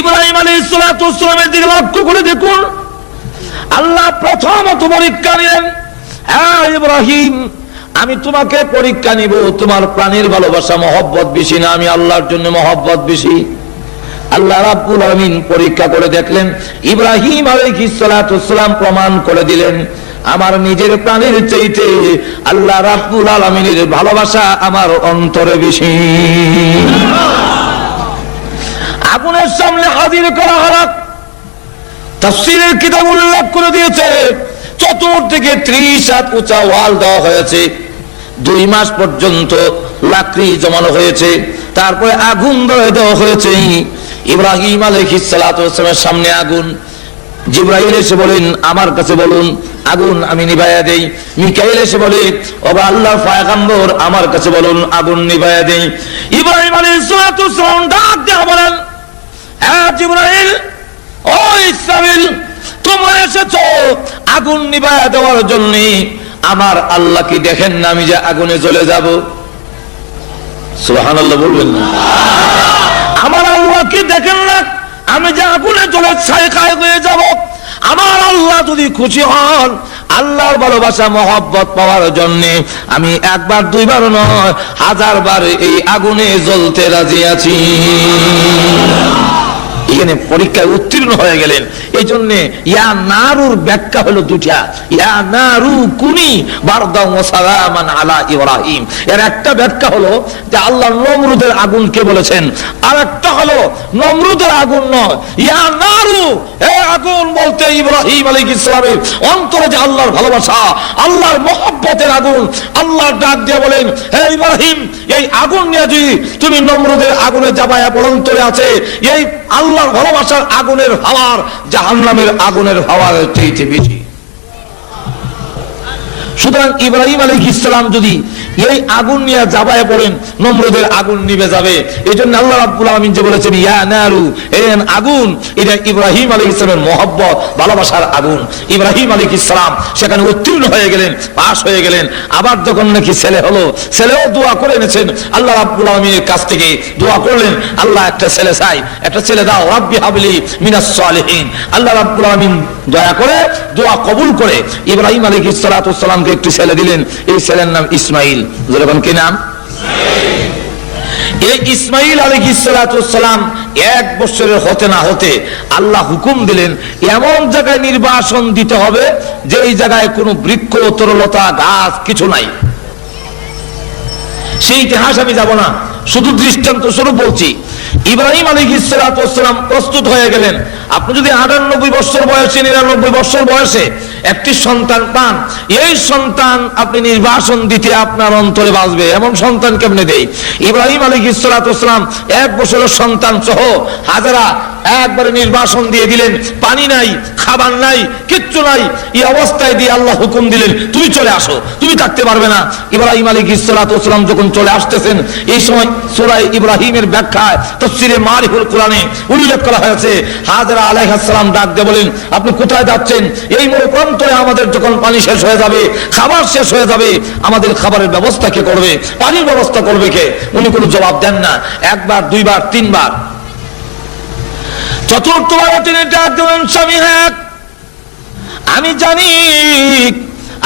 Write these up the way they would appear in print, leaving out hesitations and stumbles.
ইব্রাহিম আলাইহিস সালাতু ওয়াস সালামের দিকে লক্ষ্য করে দেখুন, আল্লাহ প্রথমত পরীক্ষা নিলেন। হ্যাঁ ইব্রাহিম, আমি তোমাকে পরীক্ষা নিব, তোমার প্রাণের ভালোবাসা মহব্বত বেশি না আমি আল্লাহর জন্য মহব্বত বেশি? আল্লাহ রাব্বুল আলামিন পরীক্ষা করে দেখলেন, ইব্রাহিম আলাইহিস সালাতু ওয়াস সালাম প্রমাণ করে দিলেন আমার নিজের প্রাণের চাইতে আল্লাহ রাব্বুল আলামিনের ভালোবাসা আমার অন্তরে বেশি। আগুনের সামনে হাজির করা হলো। তাফসীরের কিতাব উল্লেখ করে দিয়েছে চতুর্দিকে 30 হাত উঁচা ওয়াল দেওয়া হয়েছে, 2 মাস পর্যন্ত লাকড়ি জমানো হয়েছে, তারপরে আগুন ধরে দেওয়া হয়েছে। ইব্রাহিম আলাইহিস সালাতু ওয়াস সালামের সামনে আগুন। জিবরাইল এসে বলেন আমার কাছে বলুন, আগুন আমি নিভাইয়া দেই। মিকাইল এসে বলে ও আল্লাহর পয়গম্বর আমার কাছে বলুন, আগুন নিভাইয়া দেই। ইব্রাহিম আলাইহিস সালাতু ওয়াস সালাম ডাক দিয়ে বলেন, হ্যাঁ জিবরাইল, ও ইসরাফিল, তোমরা এসেছো আগুন নিভাইয়া দেওয়ার জন্য। আমার আল্লাহ কি দেখেন না আমি যে আগুনে জ্বলে যাব? সুবহানাল্লাহ বলবেন না? আমার আল্লাহ কি দেখেন না আমি যে আগুনে জ্বলে ছাই হয়ে যাব? আমার আল্লাহ যদি খুশি হন, আল্লাহর ভালোবাসা মহব্বত পাওয়ার জন্য আমি একবার দুইবার নয় 1000 বার এই আগুনে জ্বলতে রাজি আছি। এখানে পরীক্ষায় উত্তীর্ণ হয়ে গেলেন। এই জন্য ইয়া নারুর ব্যাখ্যা হলো দুটা, ইয়া নারু কুনি বারদাও ওয়া সালামান আলা ইব্রাহিম। এর একটা ব্যাখ্যা হলো যে আল্লাহ নমরুদের আগুনকে বলেছেন, আর একটা হলো নমরুদের আগুন নয়, ইয়া নারু, এই আগুন বলতে ইব্রাহিম আলাইহিস সালামের অন্তরে যে আল্লাহর ভালোবাসা, আল্লাহর মহব্বতের আগুন। আল্লাহ ডাক দিয়ে বলেন, হে ইব্রাহিম, এই আগুন নিয়ে যদি তুমি নমরুদের আগুনে জাবায়া পড়ন্তরে আছে, এই আল্লাহর ভালোবাসার আগুনের হাওয়ার জাহান্নামের আগুনের হাওয়ার চাইতে বেশি। সুতরাং ইব্রাহিম আলাইহিস সালাম যদি এই আগুন নিয়ে জাবায়ে পড়েন, নমরুদের আগুন নিভে যাবে। এজন্য আল্লাহ রাব্বুল আলামিন যে বলেছেন ইয়া নারু, এই আগুন, এটা ইব্রাহিম আলাইহিস সালামের মহব্বত ভালোবাসার আগুন। ইব্রাহিম আলাইহিস সালাম সেখানে উত্তীর্ণ হয়ে গেলেন, পাস হয়ে গেলেন। আবার যখন নাকি ছেলে হলো, ছেলেও দোয়া করে এনেছেন আল্লাহ রাব্বুল আলামিনের কাছ থেকে, দোয়া করলেন আল্লাহ একটা ছেলে চাই, একটা ছেলে দাও, রাব্বি হাবলি মিনাস সালিহিন। আল্লাহ রাব্বুল আলামিন দয়া করে দোয়া কবুল করে ইব্রাহিম আলাইহিস সালাতু ওয়াস সালামকে একটি ছেলে দিলেন। এই ছেলের নাম ইসমাইল। যেরকম কি নাম? এই ইসমাইল আলাইহিস সালাতু ওয়াস সালাম 1 বছরের হতে না হতে আল্লাহ হুকুম দিলেন এমন জায়গায় নির্বাসন দিতে হবে যে এই জায়গায় কোনো বৃক্ষ, তরলতা, গাছ কিছু নাই। সেই ইতিহাস আমি যাব না, শুধু দৃষ্টান্ত স্বরূপ বলছি। ইব্রাহিম আলাইহিস সালাতু ওয়াস সালাম প্রস্তুত হয়ে গেলেন। আপনি যদি 98 বছর বয়সে, 99 বছর বয়সে একটি সন্তান পান, এই সন্তান আপনি নির্বাসন দিতে আপনার অন্তরে বাজবে, এমন সন্তান কেমনে দেই? ইব্রাহিম আলাইহিস সালাতু ওয়াস সালাম 1 বছরের সন্তান সহ হাজারা একবারে নির্বাসন দিয়ে দিলেন। পানি নাই, খাবার নাই, কিচ্ছু নাই। এই অবস্থায় দিয়ে আল্লাহ হুকুম দিলেন তুমি চলে আসো, তুমি থাকতে পারবে না। ইব্রাহিম আলাইহিস সালাতু ওয়াস সালাম যখন চলে আসতেছেন, এই সময় সূরা ইব্রাহিমের ব্যাখ্যায় তাফসীরে মারিফুল কোরআনে উল্লেখ করা হয়েছে হাজরা আলাইহিস সালাম ডাক দিয়ে বলেন, আপনি কোথায় যাচ্ছেন? এই মরুপ্রান্তরে আমাদের যখন পানি শেষ হয়ে যাবে, খাবার শেষ হয়ে যাবে, আমাদের খাবারের ব্যবস্থা কে করবে? পানির ব্যবস্থা করবে কে? উনি কোনো জবাব দেন না। 1 বার, 2 বার, 3 বার, চতুর্থবার তিনি ডাক দেবেন, স্বামী হ্যাঁ আমি জানি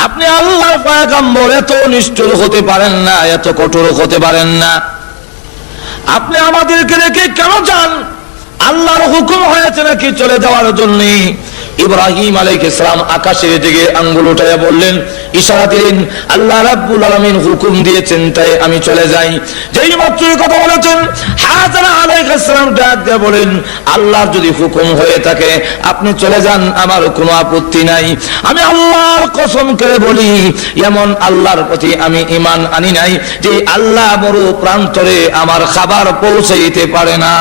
আপনি আল্লাহর পয়গম্বর, এত নিষ্ঠুর হতে পারেন না, এত কঠোর হতে পারেন না। আপনি আমাদেরকে রেখে কেন যান? আল্লাহর হুকুম হয়েছে নাকি চলে যাওয়ার জন্য? ইব্রাহিম আলাইহিস সালাম আকাশের দিকে আঙ্গুল উঠাইয়া বললেন, ইশারা দিলেন, আল্লাহ রাব্বুল আলামিন হুকুম দিয়েছেন তাই আমি চলে যাই। যেই মাত্র কথা বলেছেন, হাজরা আলাইহিস সালাম ডাক দিয়ে বলেন, আল্লাহর যদি হুকুম হয়ে থাকে আপনি চলে যান, আমার কোনো আপত্তি নাই। আমি আল্লাহর কসম করে বলি, এমন আল্লাহর প্রতি আমি ঈমান আনি নাই যে আল্লাহ মরু প্রান্তরে আমার খাবার পৌঁছাইতে পারে না।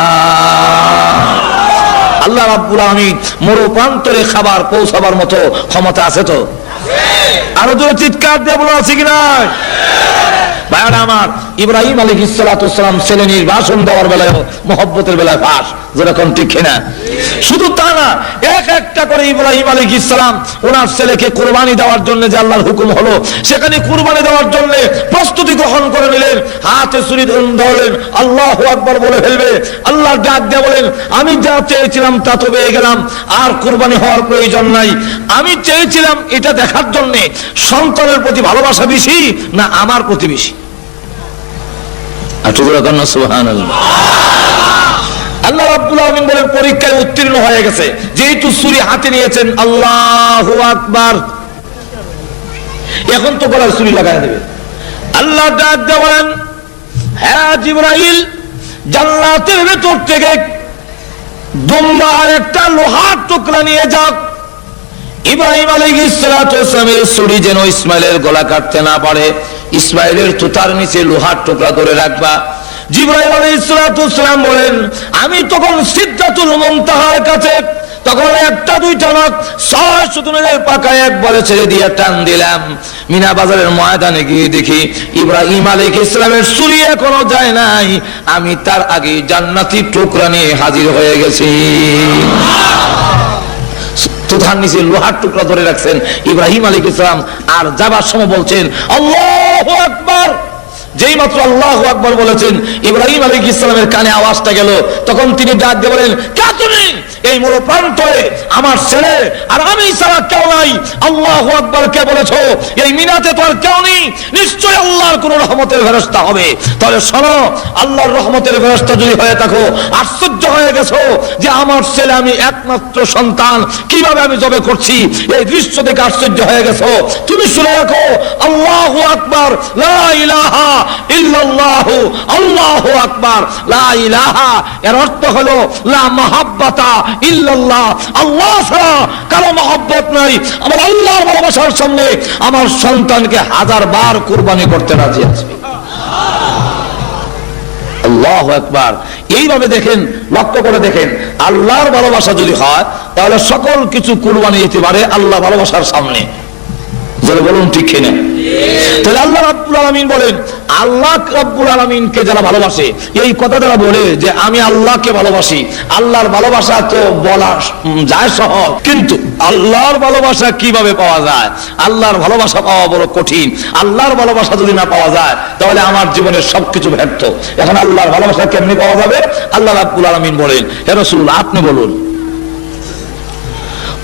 আল্লাহ রাব্বুল আলামিন মরু প্রান্তরে খাবার পৌঁছাবার মতো ক্ষমতা আছে তো? আরো জোরে চিৎকার দিয়ে বলো, আছে কি না? ভাইরা আমার, ইব্রাহিম আলাইহিস সালাতু ওয়াস সালাম ছেলে নির্বাচন দেওয়ার বেলায় মহব্বতের বেলায় পাস, যেরকম ঠিক না। শুধু তা না, এক একটা করে ইব্রাহিম আলাইহিস সালাম ওনার ছেলেকে কুরবানি দেওয়ার জন্য যে আল্লাহর হুকুম হলো, সেখানে কুরবানি দেওয়ার জন্য প্রস্তুতি গ্রহণ করে নিলেন। হাতে ছুরি ধরলেন, আল্লাহু আকবার বলে ফেলবে। আল্লাহ ডাক দিয়ে বলেন, আমি যা চেয়েছিলাম তা তো পেয়ে গেলাম, আর কুরবানি হওয়ার প্রয়োজন নাই। আমি চেয়েছিলাম এটা দেখার জন্য সন্তানের প্রতি ভালোবাসা বেশি না আমার প্রতি বেশি। সুবহানাল্লাহ। আল্লাহ রাব্বুল আলামিন বলেন, পরীক্ষায় উত্তীর্ণ হয়ে গেছে, যেহেতু ছুরি হাতে নিয়েছেন, আল্লাহু আকবার, এখন তো গলায় ছুরি লাগায় দেবে। আল্লাহ ডাক দিয়ে বলেন, হ্যাঁ জিবরাইল, জান্নাতের ভেতর থেকে দুম্বা আর একটা লোহার টুকরা নিয়ে যাও। ইব্রাহিম আলাইহিস সালাতু ওয়াস সালামের ছুরি যেন ইসমাইলের গলা কাটতে না পারে, ইসমাইলের তুতার নিচে লোহার টুকরা করে রাখবা। জিবরাইল আলাইহিস সালাতু ওয়াস সালাম বলেন, আমি তখন সিদরাতুল মুনতাহার কাছে, তখন একটা দুইটা না 600 দিনের পাকায় একবারে ছেড়ে দিয়ে টান দিলাম। মিনা বাজারের ময়দানে গিয়ে দেখি ইব্রাহিম আলাইহিস সালামের ছুরি এখনো যায় নাই, আমি তার আগে জান্নাতি টুকরা নিয়ে হাজির হয়ে গেছি। তুতার নিচে লোহার টুকরা ধরে রাখছেন ইব্রাহিম আলাইহিস সালাম, আর যাবার সময় বলছেন আল্লাহু আকবার। যেই মাত্র আল্লাহু আকবার বলেছেন, ইব্রাহিম আলাইহিস সালামের কানে আওয়াজটা গেল, তখন তিনি ডাক দিয়ে বলেন, কে তুমি? এই মরু প্রান্তরে আমার ছেলে আর আমি ছাড়া কেউ নাই। আল্লাহু আকবার কে বলেছো? এই মিনাতে তো আর কেউ নেই, নিশ্চয় আল্লাহর কোন রহমতের ফেরেশতা হবে। তাহলে শোনো, আল্লাহর রহমতের ফেরেশতা যদি হয়ে থাকো, আশ্চর্য হয়ে গেছো যে আমার ছেলে, আমি একমাত্র সন্তান, কিভাবে আমি জবে করছি, এই দৃশ্য দেখে আশ্চর্য হয়ে গেছো। তুমি শুনে রাখো, আল্লাহু আকবার, লা ইলাহা ইল্লাল্লাহু, আল্লাহু আকবার, লা ইলাহা, এর অর্থ হলো লা মাহাব্বাতা ইল্লাল্লাহ, আল্লাহ ছাড়া কারো মহব্বত নাই। আমার আল্লাহর ভালোবাসার সামনে আমার সন্তানকে 1000 বার কুরবানি করতে রাজি আছি। আল্লাহু আকবার। এইভাবে দেখেন, লক্ষ্য করে দেখেন, আল্লাহর ভালোবাসা যদি হয় তাহলে সকল কিছু কুরবানি দিতে পারে আল্লাহ ভালোবাসার সামনে। যারা বলুন ঠিক কিনা? তাহলে আল্লাহ রাব্বুল আলামিন বলেন, আল্লাহ রাব্বুল আলামিনকে যারা ভালোবাসে, এই কথা যারা বলে যে আমি আল্লাহকে ভালোবাসি, আল্লাহর ভালোবাসা তো বলা যায় সহজ, কিন্তু আল্লাহর ভালোবাসা কিভাবে পাওয়া যায়? আল্লাহর ভালোবাসা পাওয়া বড় কঠিন। আল্লাহর ভালোবাসা যদি না পাওয়া যায় তাহলে আমার জীবনের সবকিছু ব্যর্থ। এখন আল্লাহর ভালোবাসা কেমনি পাওয়া যাবে? আল্লাহ রাব্বুল আলামিন বলেন, হে রাসূলুল্লাহ আপনি বলুন।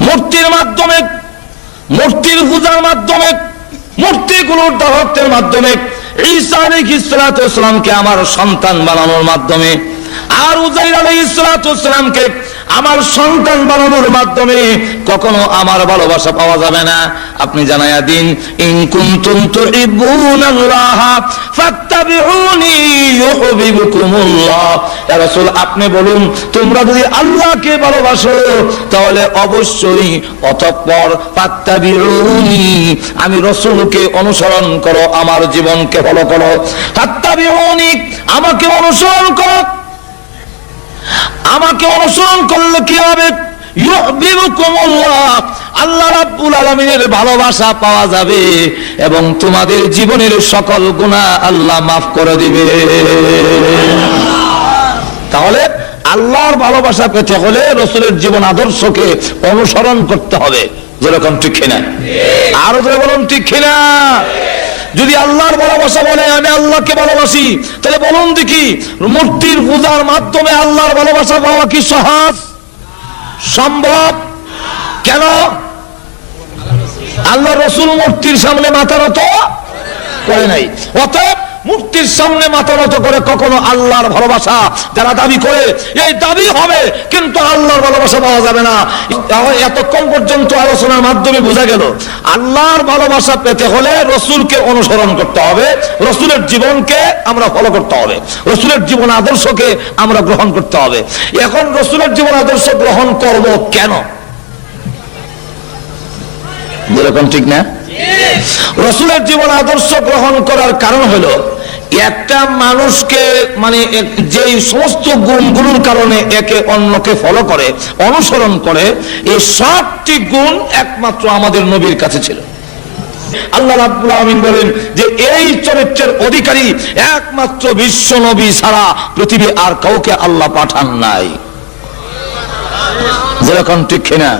মূর্তির মাধ্যমে, মূর্তির পূজার মাধ্যমে, মূর্তিগুলোর দাওয়াতের মাধ্যমে, ঈসা আলাইহিস সালাতু ওয়াস সালামকে আমার সন্তান বানানোর মাধ্যমে, আর উযাইর আলাইহিস সালাতু ওয়াস সালামকে আমার সন্তান বানানোর মাধ্যমে কখনো আমার ভালোবাসা পাওয়া যাবে না। আপনি জানায়া দিন, ইন কুনতুম তুহিব্বুনাল্লাহ ফাত্তাবিউনি ইউহিব্বুকুমুল্লাহ। ইয়া রাসূল আপনি বলুন, তোমরা যদি আল্লাহকে ভালোবাসো তাহলে অবশ্যই অতঃপর ফাত্তাবিউনি, আমি রাসূলকে অনুসরণ করো, আমার জীবনকে ফলো করো। ফাত্তাবিউনি, আমাকে অনুসরণ করো। আমাকে অনুসরণ করলে কি হবে? ইউহিব্বুকুমুল্লাহ, আল্লাহ রাব্বুল আলামিনের ভালোবাসা পাওয়া যাবে এবং তোমাদের জীবনের সকল গুনাহ আল্লাহ মাফ করে দিবে। তাহলে আল্লাহর ভালোবাসা পেতে হলে রাসূলের জীবন আদর্শকে অনুসরণ করতে হবে। যেরকম ঠিক কিনা? আরো জোরে বলুন ঠিক কিনা? যদি আল্লাহর ভালোবাসা বলে আমি আল্লাহকে ভালোবাসি, তাহলে বলুন দেখি, মূর্তির পূজার মাধ্যমে আল্লাহর ভালোবাসা পাওয়া কি সহজ? সম্ভব? কেন? আল্লাহ রাসূল মূর্তির সামনে মাথা নত করে নাই। অতএব মূর্তির সামনে মাথা নত করে কখনো আল্লাহর ভালোবাসা যারা দাবি করে, এই দাবি হবে কিন্তু আল্লাহর ভালোবাসা পাওয়া যাবে না। এতক্ষণ পর্যন্ত আলোচনার মাধ্যমে বোঝা গেল, আল্লাহর ভালোবাসা পেতে হলে রাসূলকে অনুসরণ করতে হবে, রাসূলের জীবনকে আমরা ফলো করতে হবে, রাসূলের জীবন আদর্শকে আমরা গ্রহণ করতে হবে। এখন রাসূলের জীবন আদর্শ গ্রহণ করব কেন? যেরকম ঠিক না? রাসূলের জীবন আদর্শ গ্রহণ করার কারণ হলো, একটা মানুষকে মানে যে সমস্ত গুণগুলোর কারণে একে অন্যকে ফলো করে, অনুসরণ করে, এই 7টি গুণ একমাত্র আমাদের নবীর কাছে ছিল। আল্লাহ রাব্বুল আলামিন বলেন যে এই চরিত্রের অধিকারী একমাত্র বিশ্ব নবী ছাড়া পৃথিবী আর কাউকে আল্লাহ পাঠান নাই। যেরকম ঠিক কিনা?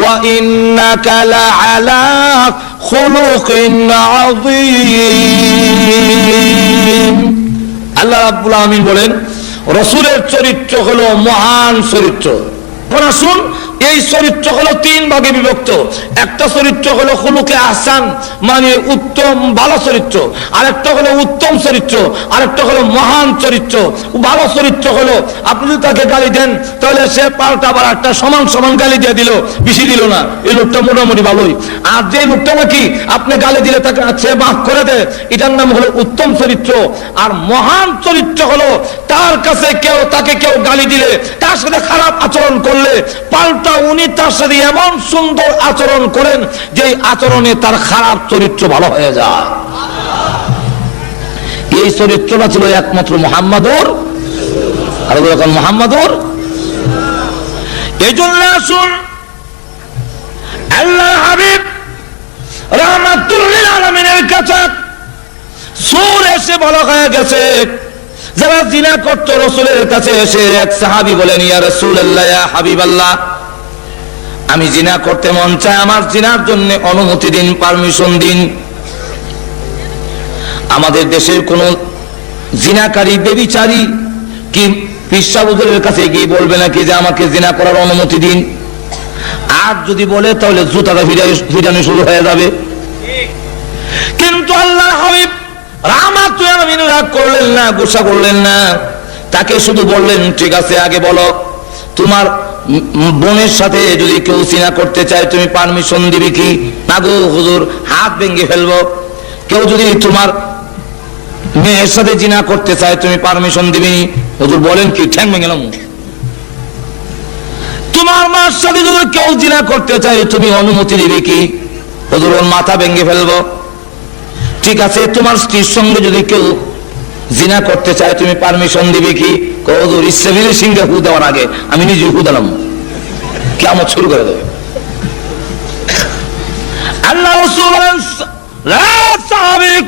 ওয়া ইন্নাকা লাআলা খুলুকিন আযীম। আল্লাহ রাব্বুল আলামিন বলেন রাসূলের চরিত্র হলো মহান চরিত্র। শুন, এই চরিত্র হলো তিন ভাগে বিভক্ত। একটা চরিত্র হলো খুলুকে আহসান, মানে উত্তম ভালো চরিত্র। আরেকটা হলো উত্তম চরিত্র, আরেকটা হলো মহান চরিত্র। ভালো চরিত্র হলো আপনি যদি তাকে গালি দেন তাহলে সে পাল্টা আবার একটা সমান সমান গালি দিয়ে দিল, বেশি দিল না, এই লোকটা মোটামুটি ভালোই। আর যে লোকটা নাকি আপনি গালি দিলে তাকে সে মাফ করে দেয়, এটার নাম হলো উত্তম চরিত্র। আর মহান চরিত্র হলো তার কাছে তাকে কেউ গালি দিলে, তার সাথে খারাপ আচরণ করলে পাল্টা উনি তার সাথে এমন সুন্দর আচরণ করেন যে আচরণে তার খারাপ চরিত্র ভালো হয়ে যায়। এই চরিত্রটা ছিল একমাত্র মুহাম্মাদুর, আর যখন মুহাম্মাদুর। এই জন্য আসুন আল্লাহ হাবিব রাহমাতুল লিল আলামিনের কাছে সূরা এসে বলা হয়ে গেছে, যারা জিনা করত রাসূলের কাছে এসে এক সাহাবী বলেন, ইয়া রাসূলুল্লাহ, ইয়া হাবিবাল্লাহ, আমি জিনা করতে মন চাই, আমার জিনার জন্য অনুমতি দিন, পারমিশন দিন। আমাদের দেশের কোন জিনাকারী বেবিচারী কি পিসা হুজুরের কাছে গিয়ে বলবে নাকি যে আমাকে জিনা করার অনুমতি দিন? আর যদি বলে তাহলে জুতাটা ফিরানো শুরু হয়ে যাবে। কিন্তু আল্লাহ হাবিব রাহমাতুল আলামিন রাগ করলেন না, গুসা করলেন না, তাকে শুধু বললেন, ঠিক আছে আগে বলো তোমার বোনের সাথে যদি কেউ জিনা করতে চায় তুমি পারমিশন দিবে কি? না গো হুজুর, হাত ভেঙে ফেলবো। কেউ যদি তোমার মেয়ের সাথে জিনা করতে চায় তুমি পারমিশন দিবি? হুজুর বলেন কি, ঠ্যাং ভেঙে গেলাম। তোমার মার সাথে যদি কেউ জিনা করতে চায় তুমি অনুমতি দিবে কি? হুজুর ওর মাথা ভেঙে ফেলবো। ঠিক আছে, তোমার স্ত্রীর সঙ্গে যদি কেউ জিনা করতে চায় তুমি পারমিশন দিবে কি? হুজুর ইচ্ছে মিলে সিংহে হু দেওয়ার আগে আমি নিজে হু দিলাম, কিয়ামত শুরু করে দেবে। আল্লাহ রাসূল বলেন, লা সাহাবিক,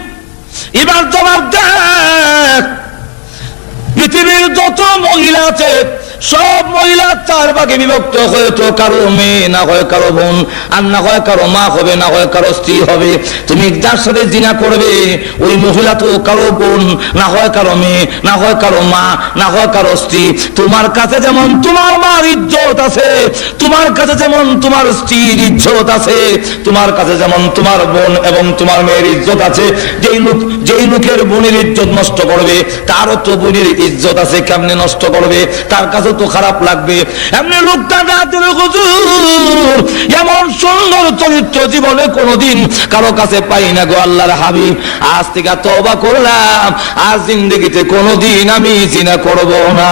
এবার তোমার দেখ পৃথিবীর যত মহিলা আছে সব মহিলা চার ভাগে বিভক্ত, হয়তো কারো মেয়ে, না হয় কারো বোন, আর না হয় কারো মা হবে, না হয় কারো স্ত্রী হবে। তুমি যার সাথে জিনা করবে ওই মহিলা তো কারো বোন, না হয় কারো মেয়ে, না হয় কারো মা, না হয় কারো স্ত্রী। তোমার কাছে যেমন তোমার মার ইজ্জত আছে, তোমার কাছে যেমন তোমার স্ত্রীর ইজ্জত আছে, তোমার কাছে যেমন তোমার বোন এবং তোমার মেয়ের ইজ্জত আছে। যেই লোকের বোনের ইজ্জত নষ্ট করবে তারও তো বোনের ইজ্জত আছে, কেমনে নষ্ট করবে? তার কাছে তো খারাপ লাগবে। এমনি লোকটা হুজুর এমন সুন্দর চরিত্র জীবনে কোনোদিন কারো কাছে পাই না গো আল্লাহর হাবিব, আজ থেকে তওবা করলাম, আজ জিন্দেগিতে কোনোদিন আমি জিনা করব না।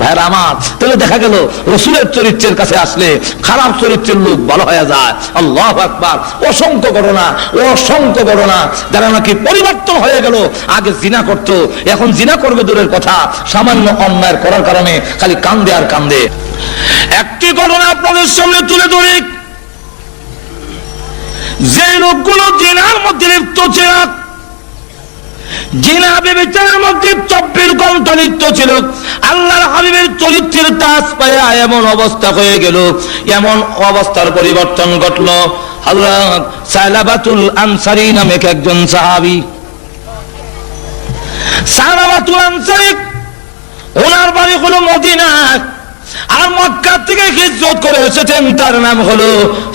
ভাইরা আমার, তাহলে দেখা গেল রাসূলের চরিত্রের কাছে আসলে খারাপ চরিত্রের লোক ভালো হয়ে যায়। আল্লাহু আকবার। অসংখ্য ঘটনা যারা নাকি পরিবর্তন হয়ে গেল, আগে জিনা করতো এখন জিনা করবে দূরের কথা, সামান্য অন্যায় করার কারণে খালি কান্দে আর কান্দে। একটি ঘটনা আপনাদের সামনে তুলে ধরি, যে লোকগুলো জিনার মধ্যে লিপ্ত ছিল, জিনা ব্যভিচারের মধ্যে 24 ঘন্টা লিপ্ত ছিল, আল্লাহর হাবিবের চরিত্রের তাজ পায়া এমন অবস্থা হয়ে গেল, এমন অবস্থার পরিবর্তন ঘটলো। হযরত সালাবাতুল আনসারী নামে একজন সাহাবী, সালাবাতুল আনসারী ওনার বাড়ি হলো মদিনা, আর মক্কা থেকে হিজরত করে এসেছেন, তার নাম হলো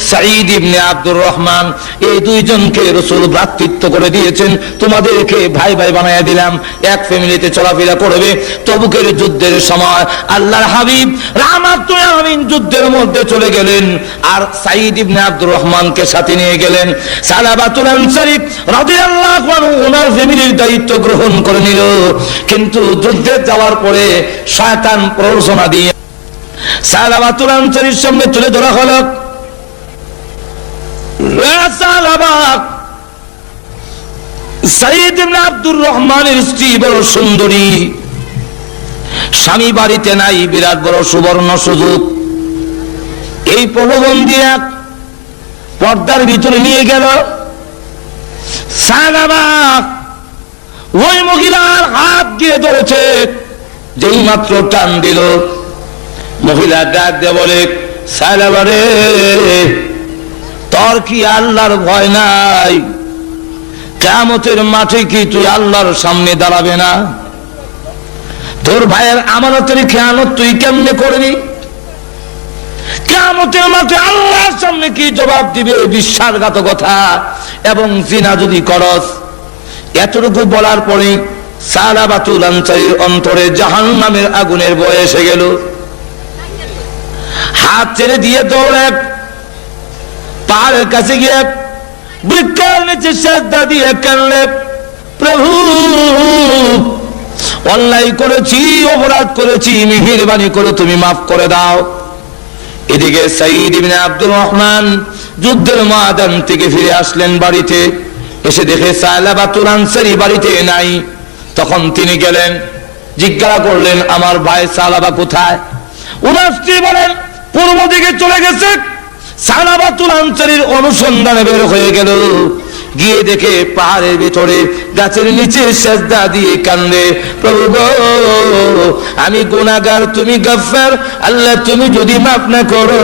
সাঈদ ইবনে আব্দুর রহমান। এই দুইজনকে রাসূল ভ্রাতৃত্ব করে দিয়েছেন, তোমাদেরকে ভাই ভাই বানায়া দিলাম, এক ফ্যামিলিতে চলাফেরা করবে। তবুকের যুদ্ধের সময় আল্লাহর হাবিব রাহমাতুল আলামিন যুদ্ধের মধ্যে চলে গেলেন, আর সাঈদ ইবনে আব্দুর রহমানকে সাথে নিয়ে গেলেন। সালাবাতুল আনসারী রাদিয়াল্লাহু আনহু ওনার ফ্যামিলির দায়িত্ব গ্রহণ করে নিল, কিন্তু যুদ্ধে যাওয়ার পরে শয়তান প্ররোচনা দিয়ে সালাবাতুল আনসারীর সামনে তুলে ধরা হলো, সাঈদ ইবনে আব্দুর রহমানের স্ত্রী বড় সুন্দরী, স্বামী বাড়িতে নাই, বিরাট বড় সুবর্ণ সুযোগ। এই প্রলোভন দিয়ে পর্দার ভিতরে নিয়ে গেল। সালাবা ওই মহিলার হাত দিয়ে ধরেছে, যেই মাত্র টান দিল, মহিলা ডাক দিয়ে বলে, সালাবা রে, তোর কি আল্লাহর ভয় নাই? কিয়ামতের মাঠে কি তুই আল্লাহর সামনে দাঁড়াবে না? তোর ভাইয়ের আমানতের খেয়ানত তুই কেমনে করবি? কিয়ামতের মাঠে আল্লাহর সামনে কি জবাব দিবে? বিশ্বাসঘাতকতা এবং জিনা যদি করস। এতটুকু বলার পরে সালাবাতুল আনসারীর অন্তরে জাহান্নামের আগুনের ভয় এসে গেল। হাত ছেড়ে দিয়ে দৌড়ে পাহাড়ের কাছে গিয়ে বৃক্ষের নিচে সেজদা দিয়ে কাঁদলে, প্রভু অন্যায় করেছি, অপরাধ করেছি, মেহেরবানি করে তুমি মাফ করে দাও। এদিকে সাঈদ ইবনে আব্দুর রহমান যুদ্ধের ময়দান থেকে ফিরে আসলেন বাড়িতে। এসে দেখে সালাবাতুল আনসারী বাড়িতে নাই। তখন তিনি গেলেন, জিজ্ঞাসা করলেন, আমার ভাই সালাবা কোথায়? ওনার স্ত্রী বলেন, পূর্ব দিকে চলে গেছে। সালাবাতুল আনসারীর অনুসন্ধানে বের হয়ে গেল। গিয়ে দেখে পাহাড়ের ভিতরে গাছের নিচে সেজদা দিয়ে কান্দে, প্রভু গো, আমি গুনাহগার, তুমি গফফার, আল্লাহ তুমি যদি মাফ না করো,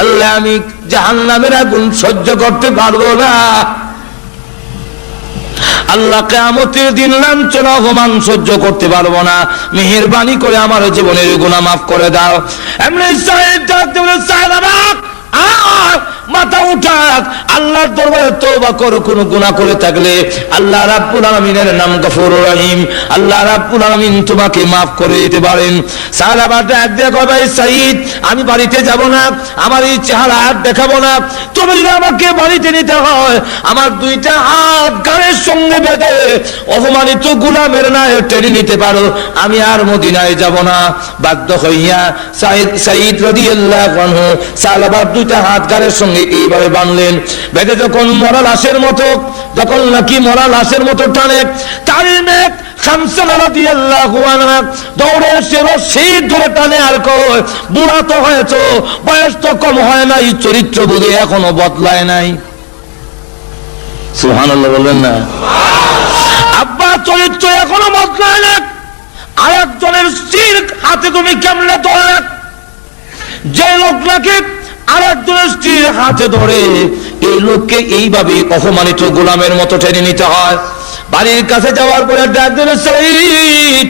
আল্লাহ আমি জাহান্নামের আগুন সহ্য করতে পারবো না। আল্লাহ কিয়ামতের দিন লাঞ্ছনা অপমান সহ্য করতে পারবো না, মেহেরবানি করে আমার জীবনের গুনাহ মাফ করে দাও। এমনি সাইদ ডাকতে বলে, সালাবা মাথা উঠাক, আল্লাহর দরবারে তওবা করো। কোন গুনাহ করে থাকলে আল্লাহ রাব্বুল আলামিনের নাম গফুরুর রহিম, আল্লাহ রাব্বুল আলামিন তোমাকে maaf করে দিতে পারেন। সাহাবা ডাক দিয়ে কয়, ভাই সাঈদ, আমি বাড়িতে যাব না, আমার এই চেহারা আর দেখাবো না। তুমি যদি আমাকে বাড়িতে নিতে হয়, আমার দুইটা হাত গায়ের সঙ্গে বেঁধে অপমানিত গোলামের ন্যায় টেনে নিতে পারো, আমি আর মদিনায় যাব না। বাধ্য হইয়া সাঈদ রাদিয়াল্লাহু আনহু সাহাবার দুইটা হাত গায়ের সঙ্গে এইভাবে বাঁধলেন। বেঁধে যখন মরা লাশের মতো, যখন নাকি মরা লাশের মতো টানে, তারিমে খামসানা রাদিয়াল্লাহু আনহা দৌড়ে এসে রশি ধরে টানে আর কয়, বুড়া তো হয়েছো, বয়স তো কম হয় নাই, চরিত্র বুঝে এখনো বদলায় নাই। সুবহানাল্লাহ বলবেন না? আব্বা চরিত্র এখনো বদলায় না, আর একজনের স্ত্রীর হাতে তুমি কেমনে ধরে? যে লোক নাকি আর একজনের স্ত্রীর হাতে ধরে, এই লোককে এইভাবে অপমানিত গোলামের মতো টেনে নিতে হয়। বাড়ির কাছে যাওয়ার পরে ডাক দিল, সাঈদ,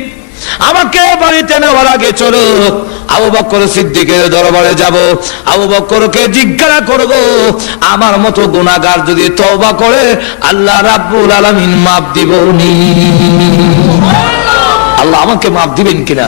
আমাকে বাড়িতে নেওয়ার আগে চলো, আবু বকর সিদ্দিকের দরবারে যাব, আবু বকরকে জিজ্ঞাসা করব, আমার মতো গুনাহগার যদি তওবা করে আল্লাহ রাব্বুল আলামিন মাফ দিবনি, আল্লাহ আমাকে মাফ দিবেন কিনা।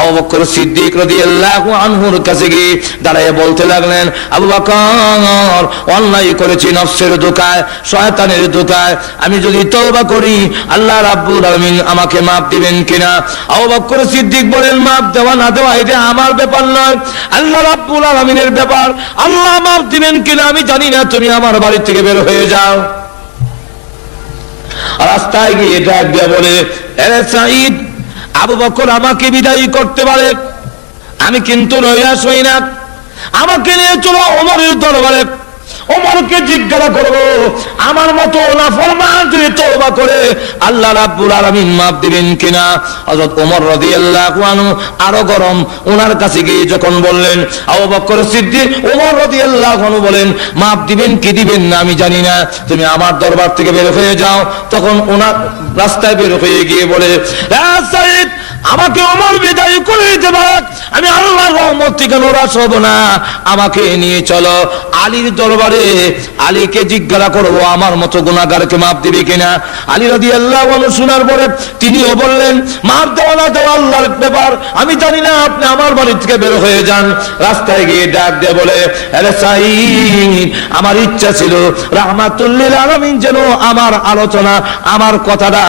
আবু বকর সিদ্দিক রাদিয়াল্লাহু আনহুর কাছে গিয়ে দাঁড়িয়ে বলতে লাগলেন, আবু বকর, অন্যায় করেছি নফসের ধোঁকায়, শয়তানের ধোঁকায়, আমি যদি তওবা করি আল্লাহ রাব্বুল আলামিন আমাকে মাফ দিবেন কিনা। আবু বকর সিদ্দিক বলেন, মাফ দেওয়া না দেওয়া এটা আমার ব্যাপার নয়, আল্লাহ রাব্বুল আলামিনের ব্যাপার। আল্লাহ মাফ দিবেন কিনা আমি জানি না, তুমি আমার বাড়ি থেকে বের হয়ে যাও। রাস্তায় গিয়ে ডাক দিয়ে বলে, আরে সাঈদ, আবু বকর আমাকে বিদায় করতে পারে, আমি কিন্তু নৈরাশ হই না, আমাকে নিয়ে চলো ওমরের দরবারে, ওমরকে জিজ্ঞাসা করবো আমার মতো নাফরমান যদি তওবা করে আল্লাহ রাব্বুল আলামিন মাফ দিবেন কিনা। হযরত ওমর রাদিয়াল্লাহু আনহু আরো গরম, ওনার কাছে গিয়ে যখন বললেন, আবু বকর সিদ্দিক, ওমর রাদিয়াল্লাহু আনহু বলেন, মাফ দিবেন কি দিবেন না আমি জানি না, তুমি আমার দরবার থেকে বের হয়ে যাও। তখন ওনার রাস্তায় বের হয়ে গিয়ে বলে, সাঈদ, আমাকে ওমর বিদায় করে দিতে পারে, আমি আল্লাহর রহমত থেকে নিরাশ হব না, আমাকে নিয়ে চলো আলীর দরবারে, আলীকে জিজ্ঞাসা করবো আমার মতো গুনাহগারকে মাফ দিবে কিনা। আলী রাদিয়াল্লাহু আনহু শোনার পরে তিনিও বললেন, মাফ দেওয়া না দেওয়া আল্লাহর ব্যাপার, আমি জানি না, আপনি আমার বাড়ি থেকে বের হয়ে যান। রাস্তায় গিয়ে ডাক দিয়ে বলে, আরে সাঈদ, আমার ইচ্ছা ছিল রাহমাতুল লিল আলামিন যেন আমার আলোচনা, আমার কথাটা